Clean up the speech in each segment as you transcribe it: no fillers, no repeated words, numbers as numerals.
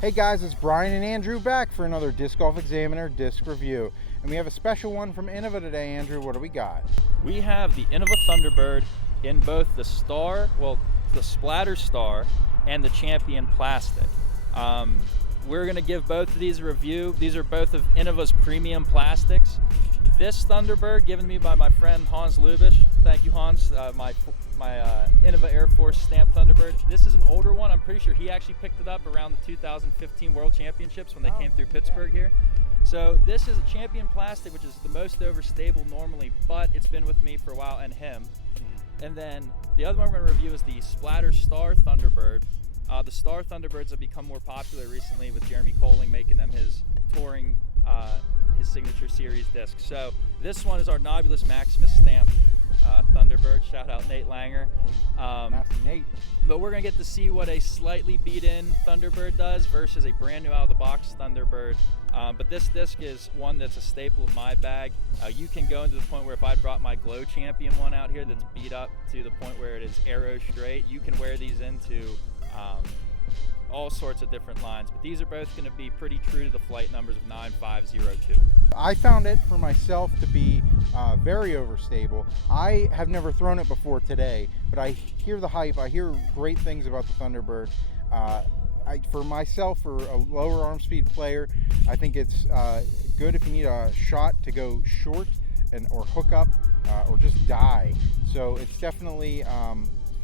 Hey guys, it's Brian and Andrew back for another Disc Golf Examiner disc review. And we have a special one from Innova today. Andrew, what do we got? We have the Innova Thunderbird in both the Star, well, the Splatter Star and the Champion Plastic. We're gonna give both of these a review. These are both of Innova's premium plastics. This Thunderbird, given to me by my friend Hans Lubisch. Thank you, Hans. My Innova Air Force stamped Thunderbird. This is an older one. I'm pretty sure he actually picked it up around the 2015 World Championships when they came through Pittsburgh here. So this is a Champion Plastic, which is the most overstable normally, but it's been with me for a while, and him. And then the other one we're gonna review is the Splatter Star Thunderbird. The Star Thunderbirds have become more popular recently with Jeremy Colling making them his touring, his signature series disc. So this one is our Nobulus Maximus stamped Thunderbird. Shout out Nate Langer. Nate. But we're gonna get to see what a slightly beat-in Thunderbird does versus a brand new out-of-the-box Thunderbird. But this disc is one that's a staple of my bag. You can go into the point where if I brought my Glow Champion one out here that's beat up to the point where it is arrow straight, you can wear these into all sorts of different lines. But these are both going to be pretty true to the flight numbers of 9502. I found it for myself to be very overstable. I have never thrown it before today, but I hear the hype. I hear great things about the Thunderbird. For myself, for a lower arm speed player, I think it's good if you need a shot to go short or hook up or just die. So it's definitely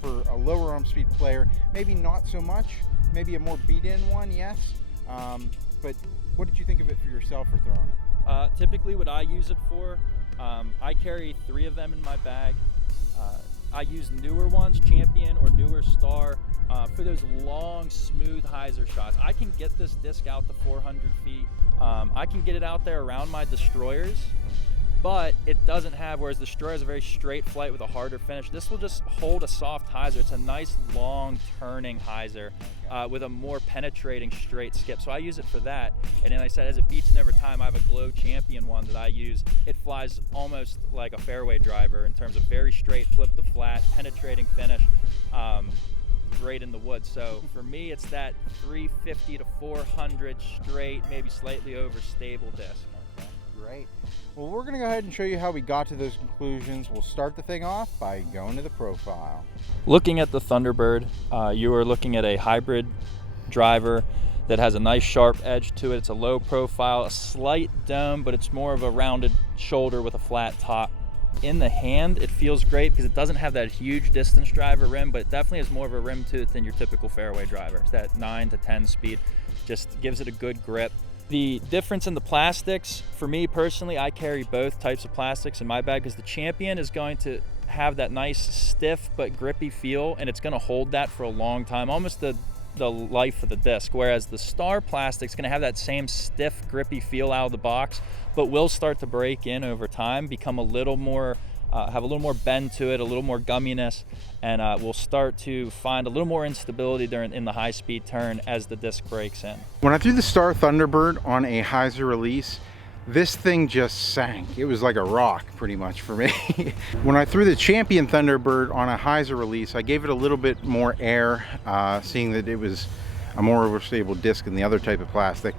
for a lower arm speed player, maybe not so much, maybe a more beat-in one, yes. But what did you think of it for yourself for throwing it? Typically what I use it for, I carry 3 of them in my bag. I use newer ones, Champion or newer Star, for those long, smooth hyzer shots. I can get this disc out to 400 feet. I can get it out there around my destroyers, but it doesn't have, whereas the Destroyer is a very straight flight with a harder finish, this will just hold a soft hyzer. It's a nice, long, turning hyzer with a more penetrating straight skip. So I use it for that. And then I said, as it beats in over time, I have a Glow Champion one that I use. It flies almost like a fairway driver in terms of very straight, flip to flat, penetrating finish. Great in the woods. So for me, it's that 350 to 400 straight, maybe slightly overstable disc. Great. Well, we're going to go ahead and show you how we got to those conclusions. We'll start the thing off by going to the profile. Looking at the Thunderbird, you are looking at a hybrid driver that has a nice sharp edge to it. It's a low profile, a slight dome, but it's more of a rounded shoulder with a flat top. In the hand, it feels great because it doesn't have that huge distance driver rim, but it definitely has more of a rim to it than your typical fairway driver. It's that 9 to 10 speed, just gives it a good grip. The difference in the plastics, for me personally, I carry both types of plastics in my bag because the Champion is going to have that nice stiff but grippy feel, and it's going to hold that for a long time, almost the life of the disc, whereas the Star plastic is going to have that same stiff, grippy feel out of the box, but will start to break in over time, become a little more, have a little more bend to it, a little more gumminess, and we'll start to find a little more instability in the high-speed turn as the disc breaks in. When I threw the Star Thunderbird on a hyzer release, this thing just sank. It was like a rock pretty much for me. When I threw the Champion Thunderbird on a hyzer release, I gave it a little bit more air, seeing that it was a more overstable disc than the other type of plastic,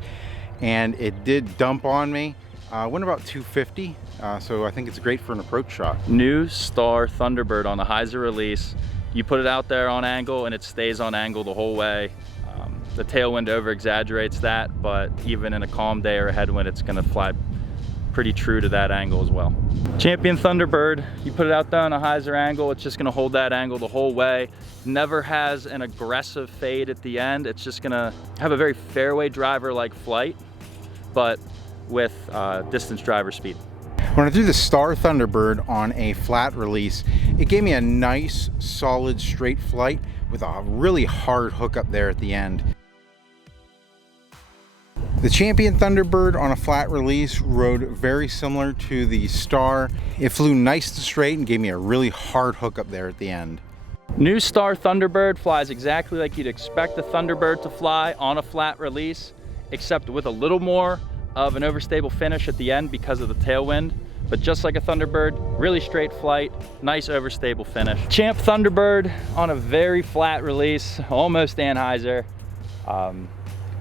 and it did dump on me. Went about 250, so I think it's great for an approach shot. New Star Thunderbird on a hyzer release. You put it out there on angle and it stays on angle the whole way. The tailwind over exaggerates that, but even in a calm day or a headwind, it's gonna fly pretty true to that angle as well. Champion Thunderbird, you put it out there on a hyzer angle, it's just gonna hold that angle the whole way. Never has an aggressive fade at the end. It's just gonna have a very fairway driver-like flight, but with distance driver speed. When I threw the Star Thunderbird on a flat release, it gave me a nice, solid, straight flight with a really hard hook up there at the end. The Champion Thunderbird on a flat release rode very similar to the Star. It flew nice and straight and gave me a really hard hook up there at the end. New Star Thunderbird flies exactly like you'd expect a Thunderbird to fly on a flat release, except with a little more of an overstable finish at the end because of the tailwind. But just like a Thunderbird, really straight flight, nice overstable finish. Champ Thunderbird on a very flat release, almost Anheuser.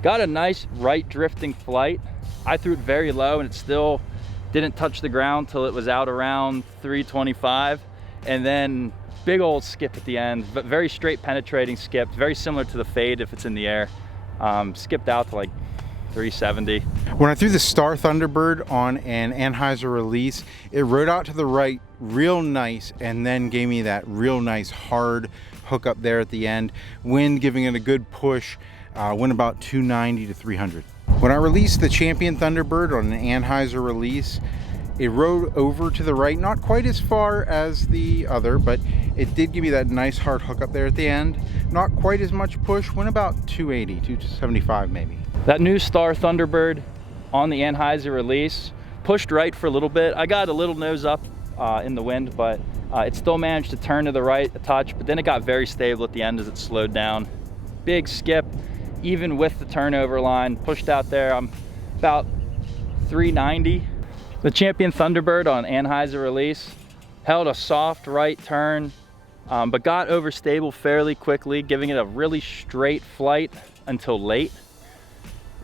Got a nice right drifting flight. I threw it very low and it still didn't touch the ground till it was out around 325. And then big old skip at the end, but very straight penetrating skip, very similar to the fade if it's in the air. Skipped out to like 370. When I threw the Star Thunderbird on an Anheuser release, it rode out to the right real nice and then gave me that real nice hard hook up there at the end. Wind giving it a good push, went about 290 to 300. When I released the Champion Thunderbird on an Anheuser release, it rode over to the right, not quite as far as the other, but it did give me that nice hard hook up there at the end. Not quite as much push, went about 280, 275 maybe. That new Star Thunderbird on the Anheuser release pushed right for a little bit. I got a little nose up in the wind, but it still managed to turn to the right a touch, but then it got very stable at the end as it slowed down. Big skip, even with the turnover line, pushed out there. I'm about 390. The Champion Thunderbird on Anheuser release held a soft right turn, but got overstable fairly quickly, giving it a really straight flight until late.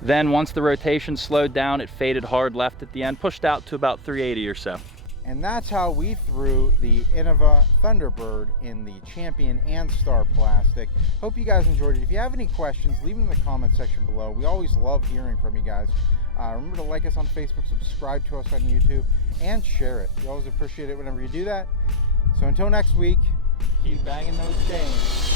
Then once the rotation slowed down, it faded hard left at the end, pushed out to about 380 or so. And that's how we threw the Innova Thunderbird in the Champion and Star plastic. Hope you guys enjoyed it. If you have any questions, leave them in the comment section below. We always love hearing from you guys. Remember to like us on Facebook, subscribe to us on YouTube, and share it. We always appreciate it whenever you do that. So until next week, keep banging those chains.